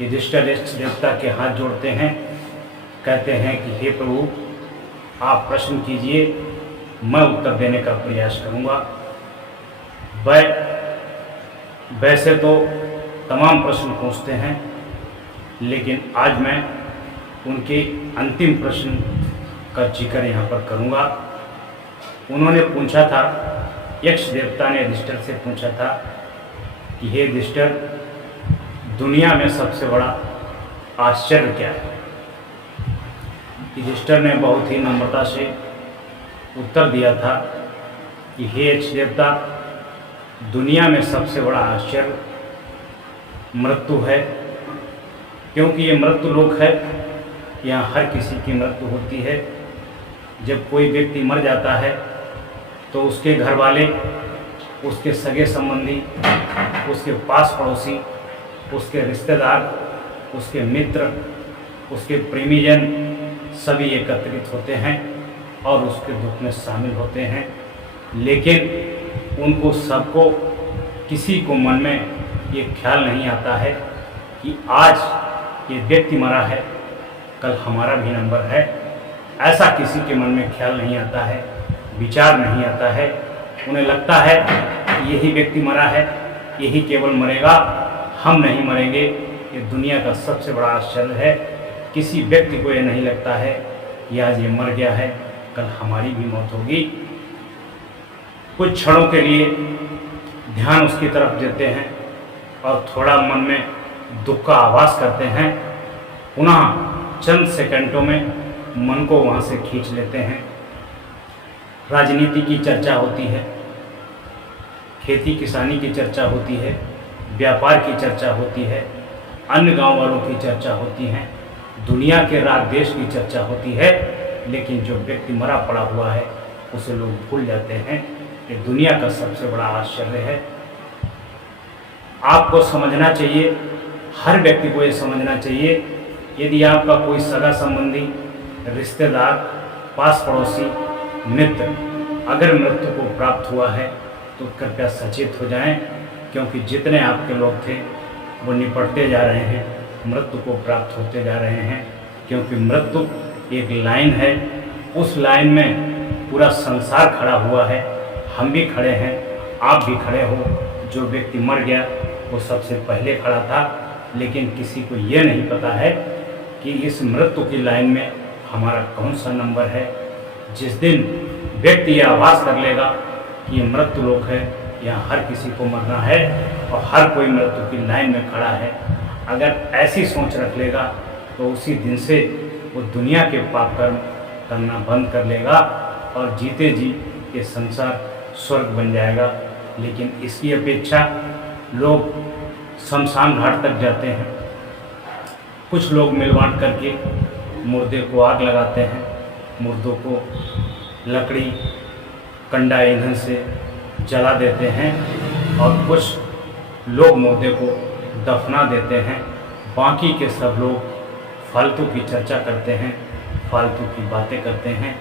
युधिष्ठिर इष्ट देवता के हाथ जोड़ते हैं, कहते हैं कि हे प्रभु, आप प्रश्न कीजिए, मैं उत्तर देने का प्रयास करूंगा। वैसे तो तमाम प्रश्न पूछते हैं, लेकिन आज मैं उनके अंतिम प्रश्न का जिक्र यहाँ पर करूँगा। उन्होंने पूछा था, यक्ष देवता ने युधिष्ठिर से पूछा था कि हे युधिष्ठिर, दुनिया में सबसे बड़ा आश्चर्य क्या है? युधिष्ठिर ने बहुत ही नम्रता से उत्तर दिया था कि हे यक्ष देवता, दुनिया में सबसे बड़ा आश्चर्य मृत्यु है, क्योंकि ये मृत्यु लोक है। यहाँ हर किसी की मृत्यु होती है। जब कोई व्यक्ति मर जाता है तो उसके घर वाले, उसके सगे संबंधी, उसके पास पड़ोसी, उसके रिश्तेदार, उसके मित्र, उसके प्रेमीजन सभी एकत्रित होते हैं और उसके दुख में शामिल होते हैं। लेकिन उनको सबको, किसी को मन में ये ख्याल नहीं आता है कि आज ये व्यक्ति मरा है, कल हमारा भी नंबर है। ऐसा किसी के मन में ख्याल नहीं आता है, विचार नहीं आता है। उन्हें लगता है कि यही व्यक्ति मरा है, यही केवल मरेगा, हम नहीं मरेंगे। ये दुनिया का सबसे बड़ा आश्चर्य है। किसी व्यक्ति को ये नहीं लगता है कि आज ये मर गया है, कल हमारी भी मौत होगी। कुछ क्षणों के लिए ध्यान उसकी तरफ देते हैं और थोड़ा मन में दुख का आभास करते हैं। पुनः चंद सेकंडों में मन को वहाँ से खींच लेते हैं। राजनीति की चर्चा होती है, खेती किसानी की चर्चा होती है, व्यापार की चर्चा होती है, अन्य गांव वालों की चर्चा होती है, दुनिया के राग देश की चर्चा होती है। लेकिन जो व्यक्ति मरा पड़ा हुआ है उसे लोग भूल जाते हैं। ये दुनिया का सबसे बड़ा आश्चर्य है। आपको समझना चाहिए, हर व्यक्ति को ये समझना चाहिए, यदि आपका कोई सगा संबंधी, रिश्तेदार, पास पड़ोसी, मित्र अगर मृत्यु को प्राप्त हुआ है तो कृपया सचेत हो जाएं, क्योंकि जितने आपके लोग थे वो निपटते जा रहे हैं, मृत्यु को प्राप्त होते जा रहे हैं। क्योंकि मृत्यु एक लाइन है, उस लाइन में पूरा संसार खड़ा हुआ है। हम भी खड़े हैं, आप भी खड़े हो। जो व्यक्ति मर गया वो सबसे पहले खड़ा था, लेकिन किसी को ये नहीं पता है कि इस मृत्यु की लाइन में हमारा कौन सा नंबर है। जिस दिन व्यक्ति ये आभास कर लेगा कि ये मृत्यु लोक है, यहाँ हर किसी को मरना है और हर कोई मृत्यु की लाइन में खड़ा है, अगर ऐसी सोच रख लेगा तो उसी दिन से वो दुनिया के पाप कर्म करना बंद कर लेगा और जीते जी ये संसार स्वर्ग बन जाएगा। लेकिन इसकी अपेक्षा लोग शमशान घाट तक जाते हैं। कुछ लोग मिल बांट करके मुर्दे को आग लगाते हैं, मुर्दों को लकड़ी, कंडा, ईंधन से जला देते हैं और कुछ लोग मुर्दे को दफना देते हैं। बाकी के सब लोग फालतू की चर्चा करते हैं, फालतू की बातें करते हैं,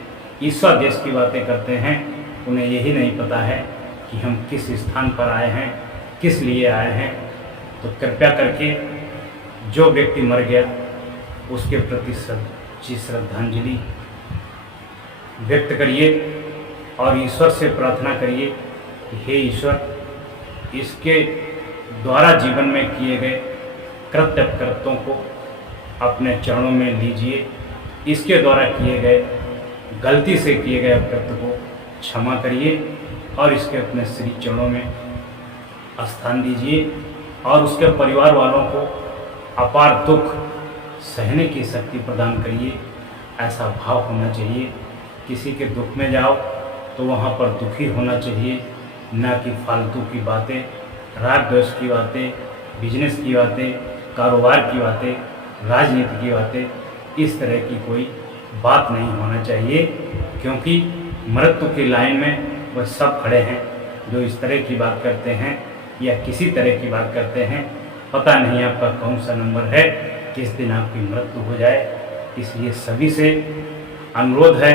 ईर्ष्या देश की बातें करते हैं। उन्हें यही नहीं पता है कि हम किस स्थान पर आए हैं, किस लिए आए हैं। तो कृपया करके जो व्यक्ति मर गया उसके प्रति सच्ची श्रद्धांजलि व्यक्त करिए और ईश्वर से प्रार्थना करिए कि हे ईश्वर, इसके द्वारा जीवन में किए गए कृत्य कृत्यों को अपने चरणों में लीजिए। इसके द्वारा किए गए, गलती से किए गए कृत्य को क्षमा करिए और इसके अपने श्री चरणों में स्थान दीजिए और उसके परिवार वालों को अपार दुख सहने की शक्ति प्रदान करिए। ऐसा भाव होना चाहिए। किसी के दुख में जाओ तो वहाँ पर दुखी होना चाहिए, ना कि फालतू की बातें, राग द्वेष की बातें, बिजनेस की बातें, कारोबार की बातें, राजनीति की बातें। इस तरह की कोई बात नहीं होना चाहिए, क्योंकि मृत्यु की लाइन में वह सब खड़े हैं जो इस तरह की बात करते हैं या किसी तरह की बात करते हैं। पता नहीं आपका कौन सा नंबर है, किस दिन आपकी मृत्यु हो जाए। इसलिए सभी से अनुरोध है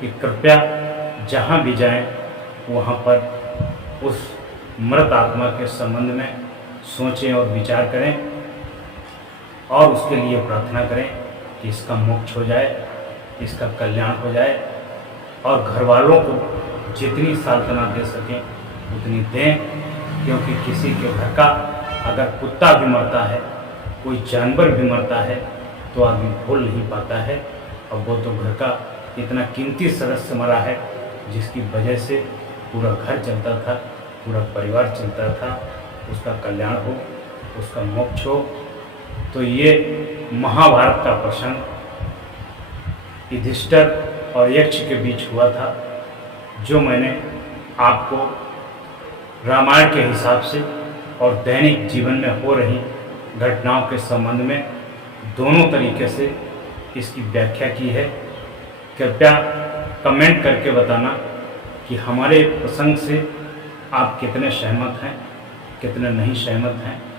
कि कृपया जहाँ भी जाएं वहाँ पर उस मृत आत्मा के संबंध में सोचें और विचार करें। और उसके लिए प्रार्थना करें कि इसका मोक्ष हो जाए, इसका कल्याण हो जाए, और घर वालों को जितनी साल्तना दे सकें उतनी दें, क्योंकि किसी के घर का अगर कुत्ता भी मरता है, कोई जानवर भी मरता है, तो आदमी भूल नहीं पाता है। और वो तो घर का इतना कीमती सदस्य मरा है जिसकी वजह से पूरा घर चलता था, पूरा परिवार चलता था। उसका कल्याण हो, उसका मोक्ष हो। तो ये महाभारत का प्रसंग युधिष्ठिर और यक्ष के बीच हुआ था, जो मैंने आपको रामायण के हिसाब से और दैनिक जीवन में हो रही घटनाओं के संबंध में दोनों तरीके से इसकी व्याख्या की है। कृपया कमेंट करके बताना कि हमारे प्रसंग से आप कितने सहमत हैं, कितने नहीं सहमत हैं।